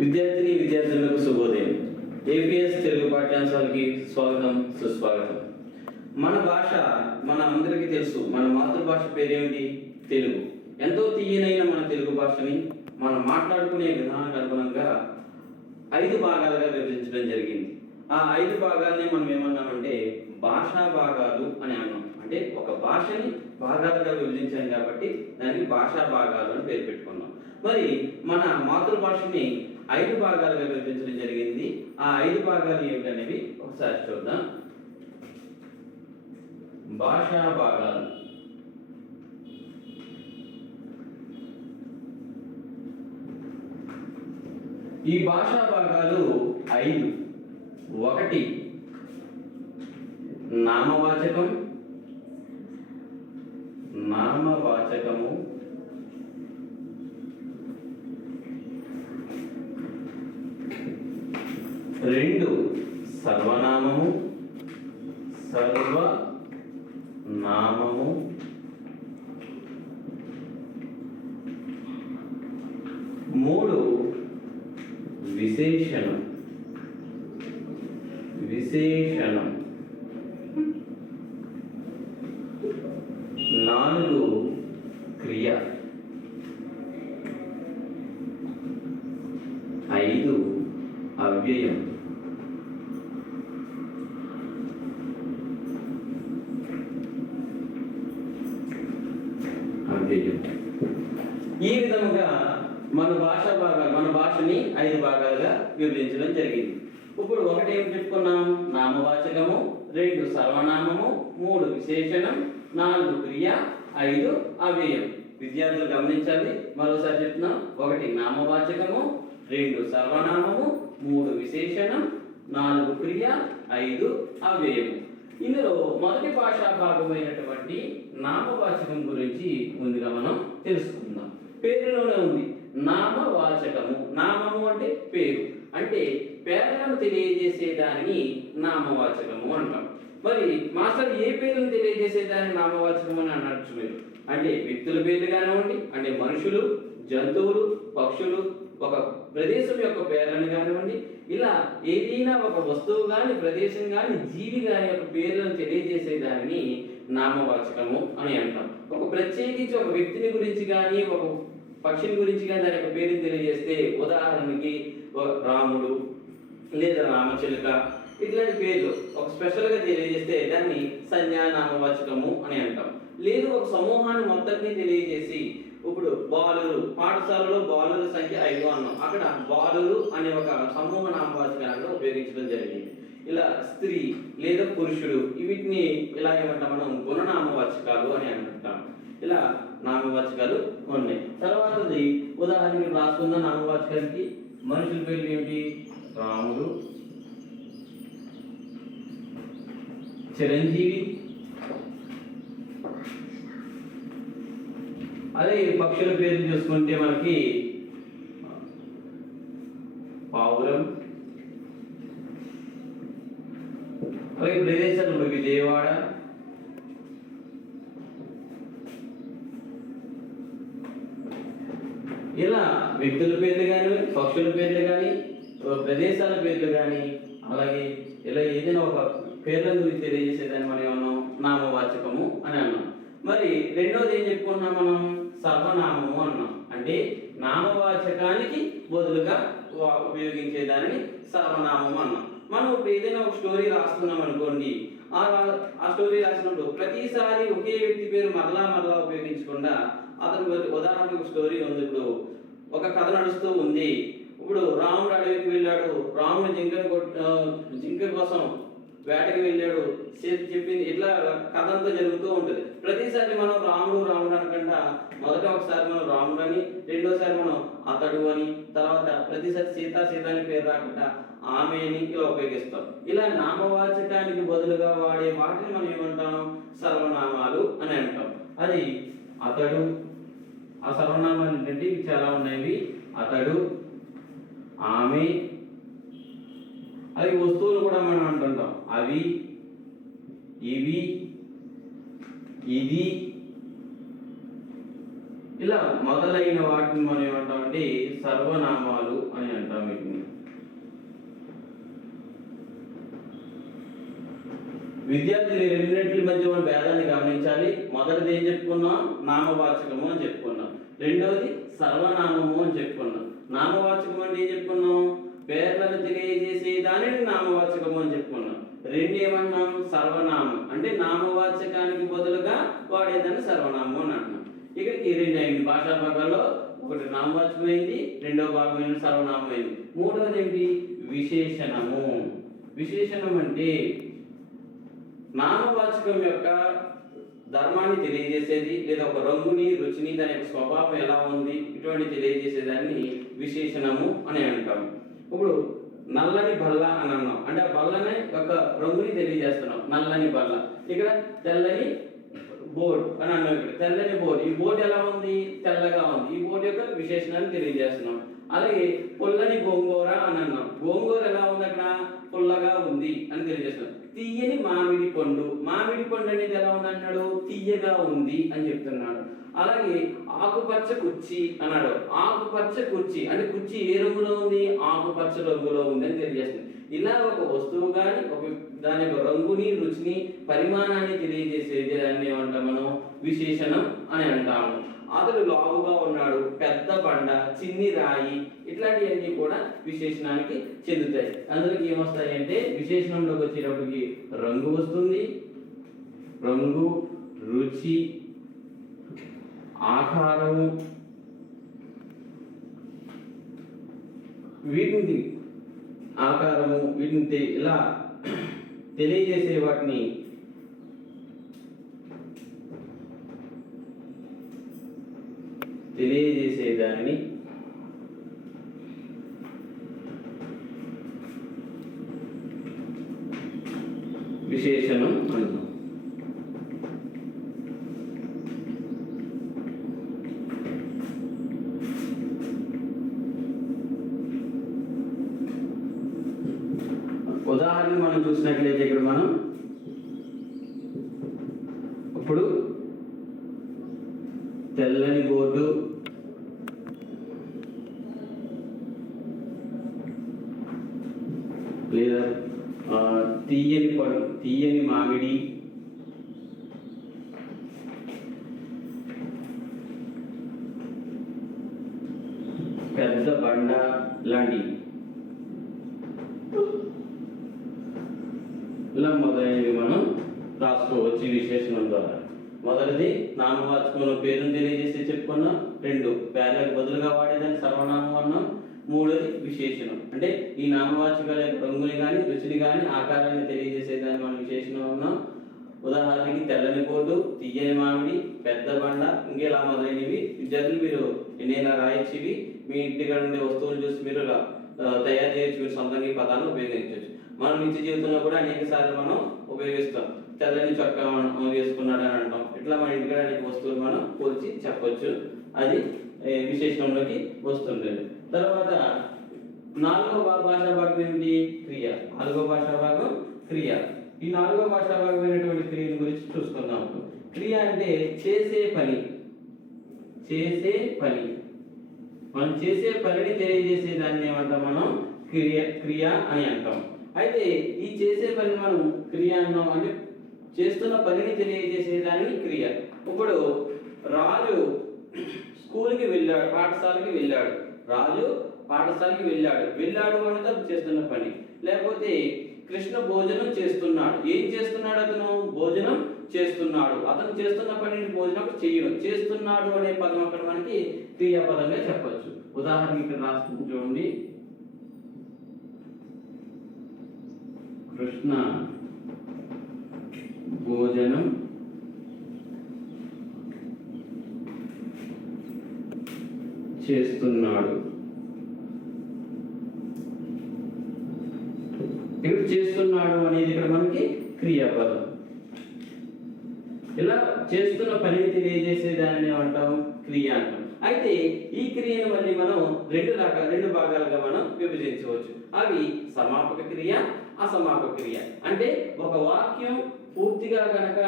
విద్యార్థులకు శుభోదయం. ఏపీఎస్ తెలుగు పాఠ్యాంశాలకి స్వాగతం, సుస్వాగతం. మన భాష మన అందరికీ తెలుసు. మన మాతృభాష పేరేమిటి? తెలుగు. ఎంతో తీయనైన మన తెలుగు భాషని మనం మాట్లాడుకునే విధానానికి అనుగుణంగా 5 భాగాలుగా విభజించడం జరిగింది. ఆ 5 భాగాలని మనం ఏమన్నామంటే భాషా భాగాలు అని అన్నాం. అంటే ఒక భాషని భాగాలుగా విభజించాం కాబట్టి దానికి భాషా భాగాలు అని పేరు పెట్టుకున్నాం. మరి మన మాతృభాషని 5 భాగాలుగా విభజించడం జరిగింది. ఆ 5 భాగాలు ఏమిటనేవి ఒకసారి చూద్దాం. భాషా భాగాలు. ఈ భాషా భాగాలు 5. 1 నామవాచకం, నామవాచకము, 2 సర్వనామము, సర్వనామము, 3 విశేషణం, విశేషణం, 4 క్రియ, 5 అవ్యయం, 6 ఈ విధముగా మన భాషని 5 భాగాలుగా విభజించడం జరిగింది. ఇప్పుడు 1 ఏం చెప్పుకున్నాం? నామవాచకము, 2 సర్వనామము, 3 విశేషణం, 4 క్రియ, 5 అవ్యయం. విద్యార్థులు గమనించాలి. మరోసారి చెప్తున్నాం. 1 నామవాచకము, 2 సర్వనామము, 3 విశేషణం, 4 క్రియ, 5 అవ్యయం. ఇందులో మొదటి భాషా భాగమైనటువంటి నామవాచకం గురించి ముందుగా మనం తెలుసుకుందాం. పేరులోనే ఉంది నామవాచకము. నామము అంటే పేరు, అంటే పేర్లను తెలియజేసే దానిని నామవాచకము అంటాం. మరి మాస్టర్ ఏ పేరును తెలియజేసే దాన్ని నామవాచకం అని అనొచ్చు మీరు? అంటే వ్యక్తుల పేర్లు కానివ్వండి, అంటే మనుషులు, జంతువులు, పక్షులు, ఒక ప్రదేశం యొక్క పేర్లను కానివ్వండి, ఇలా ఏదైనా ఒక వస్తువు కానీ, ప్రదేశం కానీ, జీవి కానీ యొక్క పేర్లను తెలియజేసే దానిని నామవాచకము అని అంటాం. ఒక ప్రత్యేకించి ఒక వ్యక్తిని గురించి కానీ, ఒక పక్షిని గురించి కానీ దాని యొక్క పేరుని తెలియజేస్తే, ఉదాహరణకి రాముడు లేదా రామచిలుక ఇట్లాంటి పేర్లు ఒక స్పెషల్గా తెలియజేస్తే దాన్ని సంజ్ఞానామవాచకము అని అంటాం. లేదు ఒక సమూహాన్ని మొత్తాన్ని తెలియజేసి, ఇప్పుడు బాలురు, పాఠశాలలో బాలుర సంఖ్య 5 అన్నాం. అక్కడ బాలురు అనే ఒక సమూహ నామవాచకాలను ఉపయోగించడం జరిగింది. ఇలా స్త్రీ లేదా పురుషుడు, వీటిని ఇలా ఏమంటాం మనం? గుణనామవాచకాలు అని అంటాం. ఇలా నామవాచకాలు ఉన్నాయి. తర్వాతది ఉదాహరణకి రాసుకున్న నామవాచకానికి మనుషుల పేర్లు ఏమిటి? రాముడు, చిరంజీవి. అదే పక్షుల పేర్లు చూసుకుంటే మనకి పావురం, అలాగే ప్రదేశాలు విజయవాడ, ఇలా వ్యక్తుల పేర్లు కానీ, పక్షుల పేర్లు కానీ, ప్రదేశాల పేర్లు కానీ, అలాగే ఇలా ఏదైనా ఒక పేర్లను గురించి తెలియజేసేదాన్ని మనం ఏమన్నాం? నామవాచకము అని అన్నాం. మరి రెండోది ఏం చెప్పుకున్నాం మనం? సర్వనామము అన్నాం. అంటే నామవాచకానికి బదులుగా ఉపయోగించేదాన్ని సర్వనామము అన్నాం. మనం ఏదైనా ఒక స్టోరీ రాస్తున్నాం అనుకోండి, ఆ స్టోరీ రాసినప్పుడు ప్రతిసారి ఒకే వ్యక్తి పేరు మరలా ఉపయోగించకుండా, అతను ఉదాహరణకు స్టోరీ ఉంది. ఇప్పుడు ఒక కథ నడుస్తూ ఉంది. ఇప్పుడు రాముడు అడవికి వెళ్ళాడు, రాముడు జింక కోసం వేటకి వెళ్ళాడు, సీత చెప్పింది, ఇట్లా కథ అంతా జరుగుతూ ఉంటుంది. ప్రతిసారి మనం రాముడు అనకుండా మొదట ఒకసారి మనం రాముడు అని, రెండోసారి మనం అతడు అని, తర్వాత ప్రతిసారి సీత అని పేరు రాకుండా ఆమె అని ఇలా ఉపయోగిస్తాం. ఇలా నామవాచకానికి బదులుగా వాడే వాటిని మనం ఏమంటాం? సర్వనామాలు అని అంటాం. అది అతడు. ఆ సర్వనామాలు ఏంటంటే ఇవి చాలా ఉన్నాయి. అతడు, ఆమె. అలాగే వస్తువులు కూడా మనం అంటుంటాం. అవి, ఇవి, ఇది, ఇలా మొదలైన వాటిని మనం ఏమంటామంటే సర్వనామాలు అని అంటాం వీటిని. విద్యార్థులు ఈ రెండింటి మధ్య మన భేదాన్ని గమనించాలి. మొదటిది ఏం చెప్పుకున్నాం? నామవాచకము అని చెప్పుకున్నాం. రెండవది సర్వనామము అని చెప్పుకున్నాం. నామవాచకం అంటే ఏం చెప్పుకున్నాం? పేర్లను తెలియజేసే దానిని నామవాచకము అని చెప్పుకున్నాం. రెండు ఏమన్నాం? సర్వనామం అంటే నామవాచకానికి బదులుగా వాడేదాన్ని సర్వనామం అని అంటున్నాం. ఇక్కడికి రెండు అయింది భాషా భాగాల్లో. ఒకటి నామవాచకం అయింది, రెండవ భాగమైన సర్వనామం అయింది. మూడవది ఏంటి? విశేషణము. విశేషణం అంటే నామవాచకం యొక్క ధర్మాన్ని తెలియజేసేది, లేదా ఒక రంగుని, రుచిని, దాని యొక్క స్వభావం ఎలా ఉంది, ఇటువంటి తెలియజేసేదాన్ని విశేషణము అని అంటాం. ఇప్పుడు నల్లని బల్ల అని అన్నాం అంటే ఆ బల్లనే ఒక రంగుని తెలియజేస్తున్నాం, నల్లని బల్ల. ఇక్కడ తెల్లని బోర్డు అని అన్నాం. ఇక్కడ తెల్లని బోర్డు. ఈ బోర్డు ఎలా ఉంది? తెల్లగా ఉంది. ఈ బోర్డు యొక్క విశేషణాన్ని తెలియజేస్తున్నాం. అలాగే పుల్లని గోంగూర అని అన్నాం. గోంగూర ఎలా ఉంది? అక్కడ పుల్లగా ఉంది అని తెలియజేస్తున్నాం. తీయని మామిడి పండు. మామిడి పండు అనేది ఎలా ఉంది అన్నాడు? తీయగా ఉంది అని చెప్తున్నాడు. అలాగే ఆకుపచ్చ కుర్చీ అన్నాడు. ఆకుపచ్చ కుర్చీ అంటే కుర్చీ ఏ రంగులో ఉంది? ఆకుపచ్చ రంగులో ఉంది అని తెలియజేస్తుంది. ఇలా ఒక వస్తువు కానీ ఒక దాని యొక్క రంగుని, రుచిని, పరిమాణాన్ని తెలియజేసేది దాన్ని ఏమంటాం మనం? విశేషణం అని అంటాము. అతడు లావుగా ఉన్నాడు, పెద్ద బండ, చిన్ని రాయి, ఇట్లాంటివన్నీ కూడా విశేషణానికి చెందుతాయి. అందులోకి ఏమొస్తాయి అంటే విశేషణంలోకి వచ్చేటప్పటికి రంగు వస్తుంది, రంగు, రుచి, ఆకారము, వీటిని ఆకారము వీటిని ఇలా తెలియజేసే వాటిని తెలియజేసేదాన్ని విశేషణం అంటాం. ఉదాహరణ మనం చూసినట్లయితే ఇక్కడ మనం ఇప్పుడు తెల్లని బోర్డు, లేదా తీయని పండు, తీయని మామిడి, పెద్ద బండ లాంటివి ఇలా మొదలైనవి మనం రాసుకోవచ్చు ఈ విశేషణం ద్వారా. మొదటిది నామవాచకంలో పేరును తెలియజేసి చెప్పుకున్నాం. రెండు పేర్లకు బదులుగా వాడేదాన్ని సర్వనామం అన్నాం. మూడోది విశేషణం అంటే ఈ నామవాచకాల యొక్క రంగుని కానీ, రుచిని కానీ, ఆకారాన్ని తెలియజేసేదాన్ని మనం విశేషణం అన్నాం. ఉదాహరణకి తెల్లని బోర్డు, తీయని మామిడి, పెద్ద బండ, ఇంకేలా మొదలైనవి. విద్యార్థులు మీరు ఎన్నైనా రాయొచ్చివి మీ ఇంటికాడ ఉండే వస్తువులు చూసి మీరు తయారు చేయొచ్చు. మీరు సొంతంగా ఈ పదాన్ని ఉపయోగించవచ్చు. మన నిత్య జీవితంలో కూడా అనేక సార్లు మనం ఉపయోగిస్తాం. తెల్లని చొక్కా వేసుకున్నాడు అని అంటాం. ఇట్లా మన ఇంటికాడ అనేక వస్తువులు మనం పోల్చి చెప్పొచ్చు. అది విశేషణంలోకి వస్తుంటుంది. తర్వాత నాలుగవ భాషా భాగం ఏమిటి? క్రియ. నాలుగవ భాషా భాగం క్రియ. ఈ నాలుగవ భాషా భాగమైనటువంటి క్రియల గురించి చూసుకుందాం. క్రియ అంటే చేసే పని. చేసే పని, మనం చేసే పనిని తెలియజేసే దాన్ని ఏమంటాం? మనం క్రియ అని అంటాం. అయితే ఈ చేసే పని మనం క్రియ అన్నాం అంటే చేస్తున్న పనిని తెలియజేసేదాన్ని క్రియ. ఇప్పుడు రాజు స్కూల్కి వెళ్ళాడు, పాఠశాలకి వెళ్ళాడు. రాజు పాఠశాలకి వెళ్ళాడు అంటే చేస్తున్న పని. లేకపోతే కృష్ణ భోజనం చేస్తున్నాడు. ఏం చేస్తున్నాడు? అతను భోజనం చేస్తున్నాడు. అతను చేస్తున్న పనిని భోజనం చేయడం. చేస్తున్నాడు అనే పదం అక్కడ మనకి క్రియాపదంగా చెప్పచ్చు. ఉదాహరణకి ఇక్కడ రాసుకుని చూడండి. కృష్ణ భోజనం చేస్తున్నాడు. ఇక్కడ చేస్తున్నాడు అనేది ఇక్కడ మనకి క్రియాపదం. ఇలా చేస్తున్న పనిని తెలియజేసే దాన్ని ఏమంటాం? క్రియ అంటాం. అయితే ఈ క్రియను మళ్ళీ మనం రెండు భాగాలుగా మనం విభజించవచ్చు. అవి సమాపక క్రియ, అసమాపక క్రియ. అంటే ఒక వాక్యం పూర్తిగా కనుక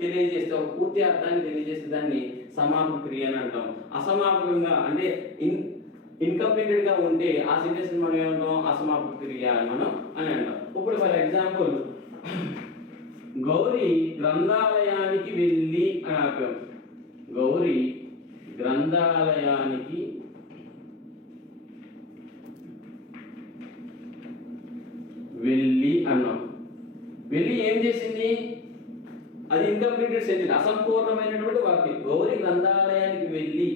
తెలియజేస్తే, ఒక పూర్తి అర్థాన్ని తెలియజేస్తే దాన్ని సమాపక క్రియ అని అంటాం. అసమాపకంగా అంటే ఇన్కంప్లీటెడ్ గా ఉంటే ఆ సెంటెన్స్ మనం ఏమంటాం, అసమాపక క్రియ అని మనం అని అంటాం. ఇప్పుడు ఫర్ ఎగ్జాంపుల్ గౌరీ గ్రంథాలయానికి వెళ్ళి అని ఆపాం. గౌరీ గ్రంథాలయానికి వెళ్ళి అన్నాం. వెళ్ళి ఏం చేసింది, అది ఇన్కంప్లీటెడ్ సెంటెన్స్, అసంపూర్ణమైనటువంటి వాక్యం. గౌరీ గ్రంథాలయానికి వెళ్ళి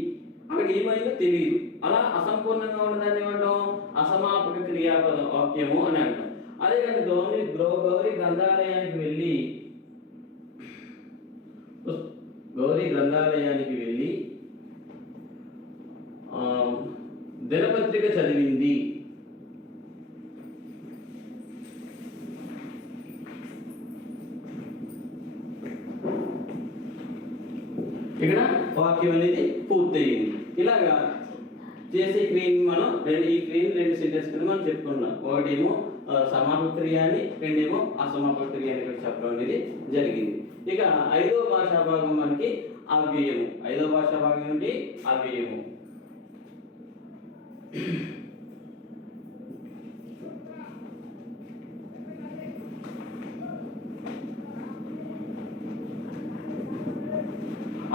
అక్కడ ఏమైందో తెలియదు. అలా అసంపూర్ణంగా ఉన్నదాన్ని ఏమంటాం, అసమాపక క్రియాపద వాక్యము అని అంటాం. అదే కానీ గౌరీ గ్రంథాలయానికి వెళ్ళి దినపత్రిక చదివింది. ఇక్కడ వాక్యం అనేది పూర్తయింది. ఇలాగా చేసే క్రియని మనం ఈ క్రియని రెండు సెంటెన్స్ కింద మనం చెప్పుకున్నాం. ఒకటేమో సమాపక క్రియ అని, రెండేమో అసమాపక క్రియ అని ఇక్కడ చెప్పడం అనేది జరిగింది. ఇక ఐదవ భాషా భాగం మనకి అవ్యయము. ఐదవ భాషా భాగం ఏంటి, అవ్యయము.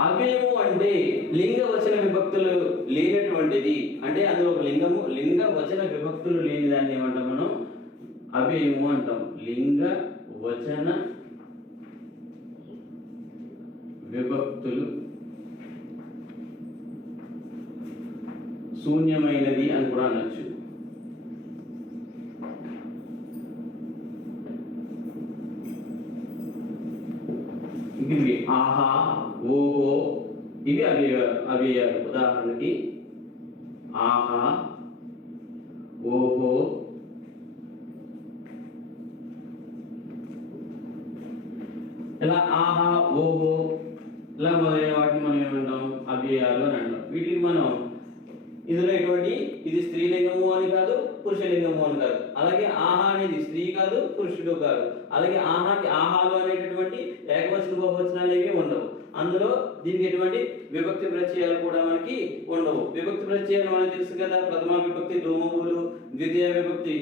అవ్యయము అంటే లింగ వచన విభక్తులు లేనటువంటిది. అంటే అందులో ఒక లింగ వచన విభక్తులు లేని దాన్ని ఏమంటాం మనం, అవ్యయము అంటాం. లింగ వచన విభక్తులు శూన్యమైనది అని కూడా అనొచ్చు. ఇవి ఆహా, ఓహో, ఇవి అవ్యయాలు. ఉదాహరణకి ఆహా, ఓహో, ఇలా ఆహా, ఓహో ఇలా మొదలైన వాటిని మనం ఏమంటాం, అవ్యయాలు అని అంటాం. వీటికి మనం ఇందులో ఎటువంటి ఇది స్త్రీలింగము అని కాదు, పురుషలింగము అని కాదు. అలాగే ఆహా అనేది స్త్రీ కాదు, పురుషుడు కాదు. అలాగే ఆహాకి ఆహాలు అనేటటువంటి ఏకవచన బహువచనాలు ఏవి ఉండవు. అందులో దీనికి ఎటువంటి విభక్తి ప్రత్యయాలు కూడా మనకి ఉండవు. విభక్తి ప్రత్యయాలు మనకు తెలుసు కదా, ప్రథమ విభక్తి ధూమములు, ద్వితీయ విభక్తి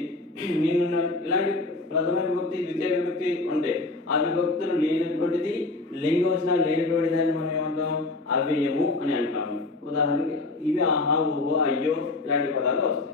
నిన్ను, ఇలాంటి ప్రథమ విభక్తి ద్వితీయ విభక్తి ఉంటాయి. ఆ విభక్తులు లేనటువంటిది, లింగవచనాలు లేనటువంటి దాన్ని మనం ఏమంటాం, అవ్యయము అని అంటాము. ఉదాహరణకి ఇవి ఆహా, ఓహో, అయ్యో ఇలాంటి పదాలు వస్తాయి.